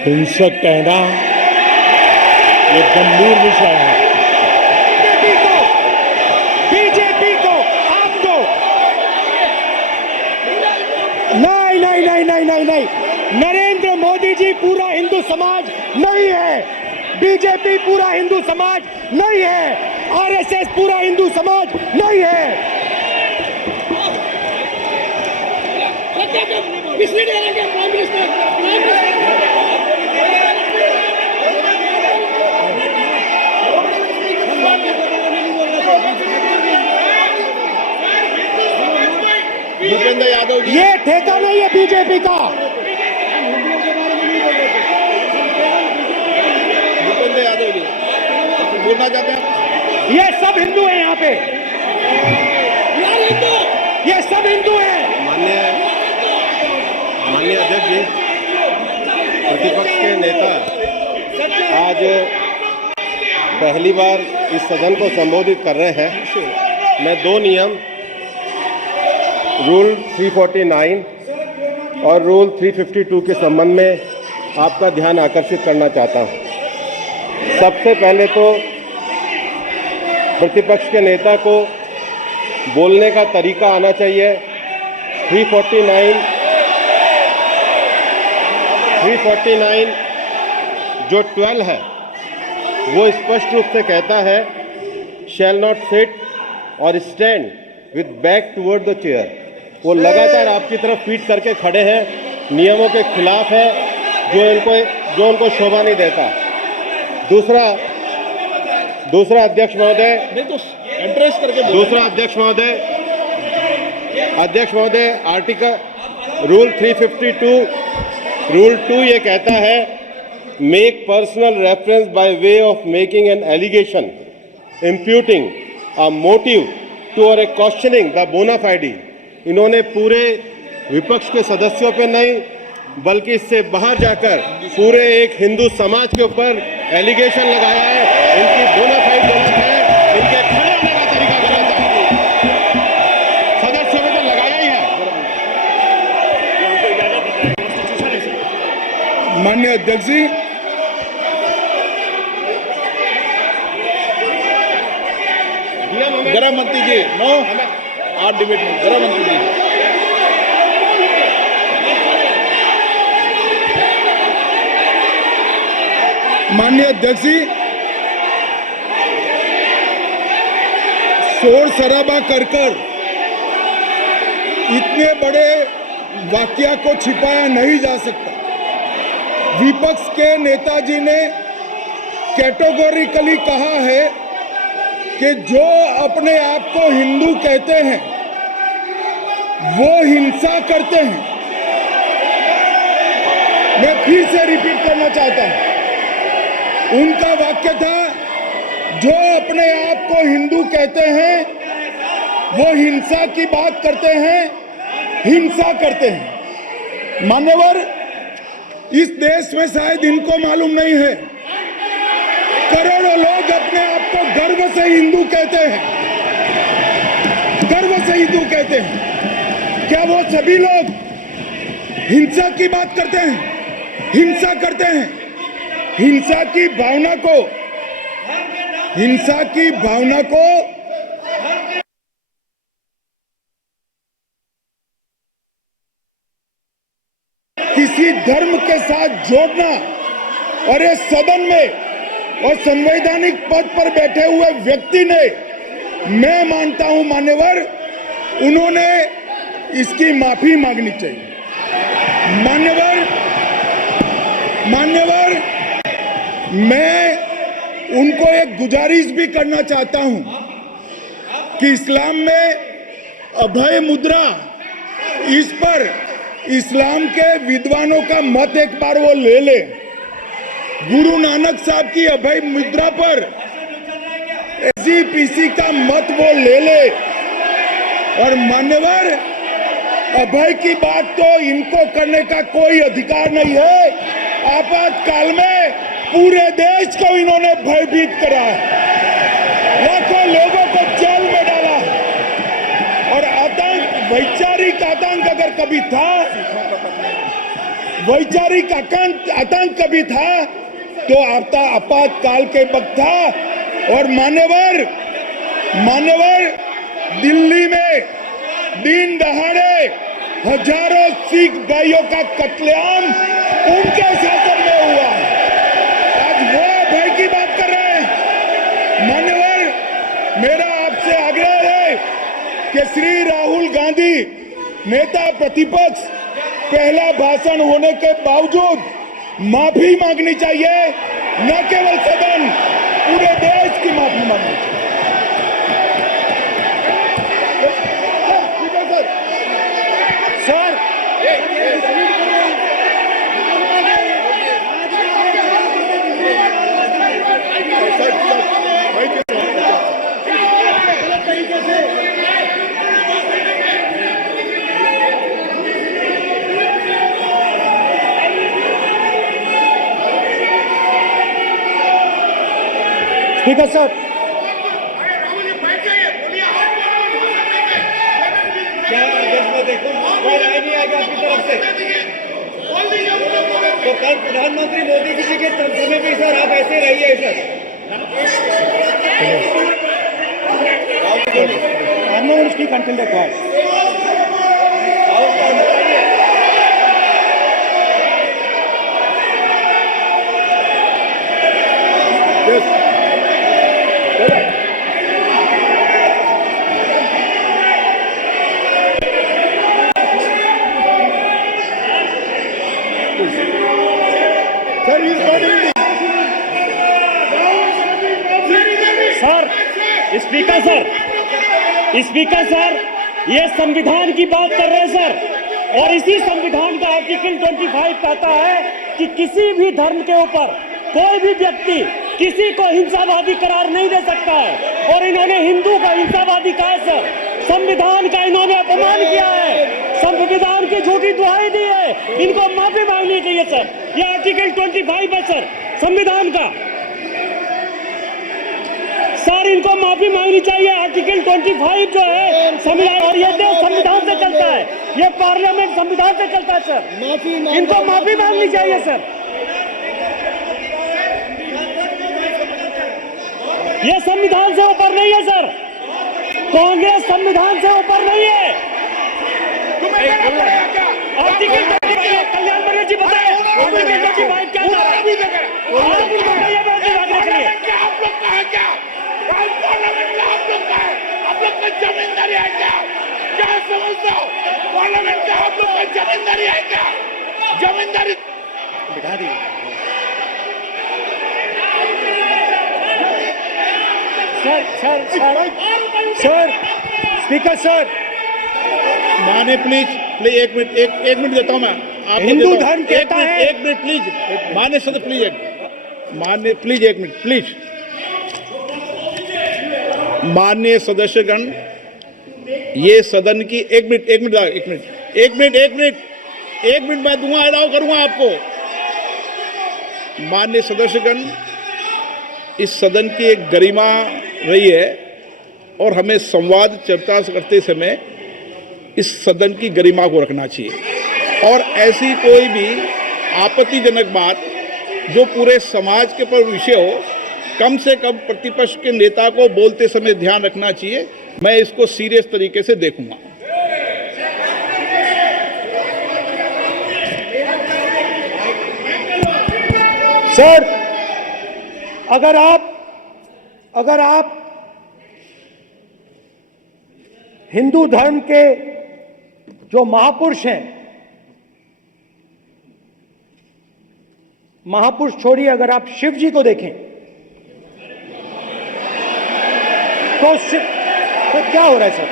हिंसक कहना ये गंभीर विषय है। बीजेपी को आपको नहीं नहीं नहीं नहीं नहीं नहीं, नरेंद्र मोदी जी पूरा हिंदू समाज नहीं है, बीजेपी पूरा हिंदू समाज नहीं है, आरएसएस पूरा हिंदू समाज नहीं है। भूपेंद्र यादव जी, ये ठेका नहीं है बीजेपी का। भूपेंद्र यादव जी बोलना चाहते हैं? ये सब हिंदू हैं यहाँ पे, ये सब हिंदू हैं। माननीय अध्यक्ष जी, प्रतिपक्ष के नेता आज पहली बार इस सदन को संबोधित कर रहे हैं। मैं दो नियम रूल 349 और रूल 352 के संबंध में आपका ध्यान आकर्षित करना चाहता हूं। सबसे पहले तो प्रतिपक्ष के नेता को बोलने का तरीका आना चाहिए। 349 जो 12 है वो स्पष्ट रूप से कहता है शैल नॉट सिट और stand with back toward the chair. वो लगातार आपकी तरफ पीठ करके खड़े हैं, नियमों के खिलाफ है, जो उनको शोभा नहीं देता। दूसरा अध्यक्ष महोदय आर्टिकल रूल 352 रूल 2 ये कहता है make personal reference by way of making an allegation imputing a motive to और ए क्वेश्चनिंग द बोना फाइडी। इन्होंने पूरे विपक्ष के सदस्यों पे नहीं बल्कि इससे बाहर जाकर पूरे एक हिंदू समाज के ऊपर एलिगेशन लगाया है। इनकी बोना फाइड गलत है, इनके खड़े होने का तरीका गलत है। सदस्यों ने तो लगाया ही है। माननीय अध्यक्ष जी, गृह मंत्री जी, नो आप डिबेट में गृह मंत्री जी। माननीय अध्यक्ष जी, शोर शराबा कर इतने बड़े वाकया को छिपाया नहीं जा सकता। विपक्ष के नेताजी ने कैटेगोरिकली कहा है कि जो अपने आप को हिंदू कहते हैं वो हिंसा करते हैं। मैं फिर से रिपीट करना चाहता हूं, उनका वाक्य था जो अपने आप को हिंदू कहते हैं वो हिंसा की बात करते हैं, हिंसा करते हैं। मान्यवर, इस देश में शायद इनको मालूम नहीं है, करोड़ों लोग अपने आप को गर्व से हिंदू कहते हैं, गर्व से हिंदू कहते हैं। क्या वो सभी लोग हिंसा की बात करते हैं, हिंसा करते हैं? हिंसा की भावना को किसी धर्म के साथ जोड़ना और इस सदन में और संवैधानिक पद पर बैठे हुए व्यक्ति ने, मैं मानता हूं मान्यवर, उन्होंने इसकी माफी मांगनी चाहिए। मान्यवर, मैं उनको एक गुजारिश भी करना चाहता हूं कि इस्लाम में अभय मुद्रा, इस पर इस्लाम के विद्वानों का मत एक बार वो ले ले। गुरु नानक साहब की अभय मुद्रा पर एसजीपीसी का मत वो ले ले। और मान्यवर, अभय की बात तो इनको करने का कोई अधिकार नहीं है। आपातकाल में पूरे देश को इन्होंने भयभीत करा है, लाखों लोगों को जेल में डाला है। और आतंक, वैचारिक आतंक अगर कभी था, वैचारिक आतंक कभी था तो आपातकाल के वक्त था। और मान्यवर दिल्ली में दिन दहाड़े हजारों सिख भाइयों का कत्लेआम उनके शासन में हुआ। आज वो भय की बात कर रहे हैं। मान्यवर, मेरा आपसे आग्रह है कि श्री राहुल गांधी नेता प्रतिपक्ष पहला भाषण होने के बावजूद माफी मांगनी चाहिए, न केवल सदन, पूरे देश की माफी मांगनी चाहिए। सर, ठीक है सर। तो कल प्रधानमंत्री मोदी जी के समय पे सर आप ऐसे रहिए sir. I'm not going to speak until they're quiet. Speaker sir, ये संविधान की बात कर रहे हैं सर, और इसी संविधान का आर्टिकल 25 कहता है कि किसी भी धर्म के ऊपर कोई भी व्यक्ति किसी को हिंसावादी करार नहीं दे सकता है। और इन्होंने हिंदू को हिंसावादी कहा सर, संविधान का इन्होंने अपमान किया है, संविधान की झूठी दुहाई दी है, इनको माफी मांगनी चाहिए सर। ये आर्टिकल 25 है सर संविधान का, सर इनको माफी मांगनी चाहिए। आर्टिकल 25 जो है संविधान, और ये देश संविधान से चलता है, ये पार्लियामेंट संविधान से चलता है सर, इनको माफी मांगनी चाहिए सर। ये संविधान से ऊपर नहीं है सर, कांग्रेस संविधान से ऊपर नहीं है। आर्टिकल 25 कल्याण बनर्जी बताए आर्टिकल 25 क्या था? आप इनको बताइए आप लोग का है क्या? पार्लियामेंट का आप लोग का है? आप लोग का जमींदारी है क्या? क्या समझते हो? पार्लियामेंट का आप लोग का जमींदारी है क्या? जमींदारी बिठा दी। सर स्पीकर सर, माने प्लीज एक मिनट देता हूं मैं। आप हिंदू धर्म कहता है, एक मिनट प्लीज मान्य सदस्य प्लीज एक मिनट प्लीज। माननीय सदस्यगण, ये सदन की एक मिनट मैं दूंगा, अलाउ करूंगा आपको। माननीय सदस्यगण, इस सदन की एक गरिमा रही है और हमें संवाद चर्चा करते समय इस सदन की गरिमा को रखना चाहिए। और ऐसी कोई भी आपत्तिजनक बात जो पूरे समाज के पर विषय हो, कम से कम प्रतिपक्ष के नेता को बोलते समय ध्यान रखना चाहिए। मैं इसको सीरियस तरीके से देखूंगा। सर अगर आप हिंदू धर्म के जो महापुरुष हैं, महापुरुष छोड़िए, अगर आप शिव जी को देखें तो क्या हो रहा है सर?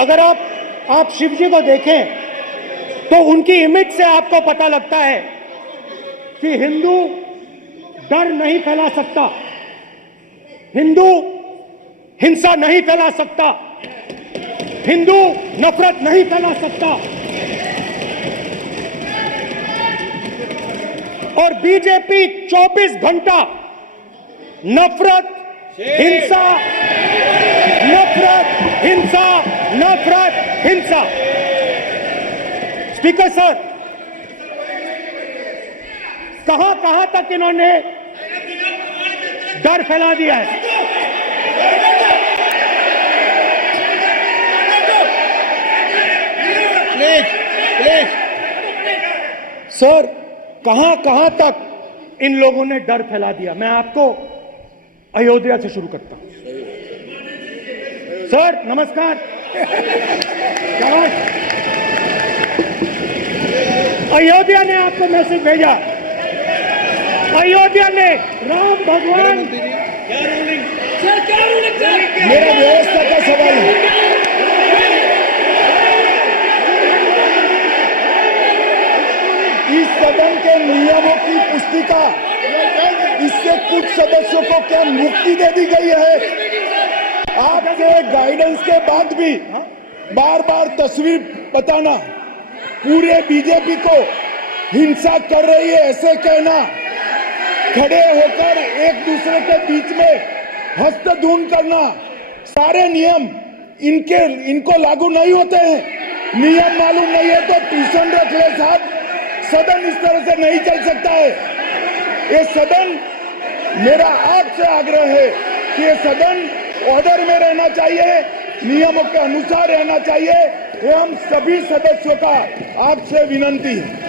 अगर आप शिव जी को देखें तो उनकी इमेज से आपको पता लगता है कि हिंदू डर नहीं फैला सकता, हिंदू हिंसा नहीं फैला सकता, हिंदू नफरत नहीं फैला सकता। और बीजेपी 24 घंटा नफरत, हिंसा, नफरत, हिंसा, नफरत, हिंसा। स्पीकर सर, कहां कहां तक इन्होंने डर फैला दिया है? सर, कहां कहां तक इन लोगों ने डर फैला दिया? मैं आपको अयोध्या से शुरू करता हूं। सर नमस्कार। अयोध्या ने आपको मैसेज भेजा, अयोध्या ने राम भगवान। मेरा व्यवस्था का सवाल है। इस सदन के नियमों की पुस्तिका, इससे कुछ सदस्यों को क्या मुक्ति दे दी गई है? आपके गाइडेंस के बाद भी बार बार तस्वीर बताना, पूरे बीजेपी को हिंसा कर रही है ऐसे कहना, खड़े होकर एक दूसरे के बीच में हस्तधून करना, सारे नियम इनको लागू नहीं होते हैं। नियम मालूम नहीं है तो ट्यूशन रख ले साहब, सदन इस तरह से नहीं चल सकता है। ये सदन, मेरा आपसे आग्रह है कि ये सदन ऑर्डर में रहना चाहिए, नियमों के अनुसार रहना चाहिए। ये हम सभी सदस्यों का आपसे विनंती है।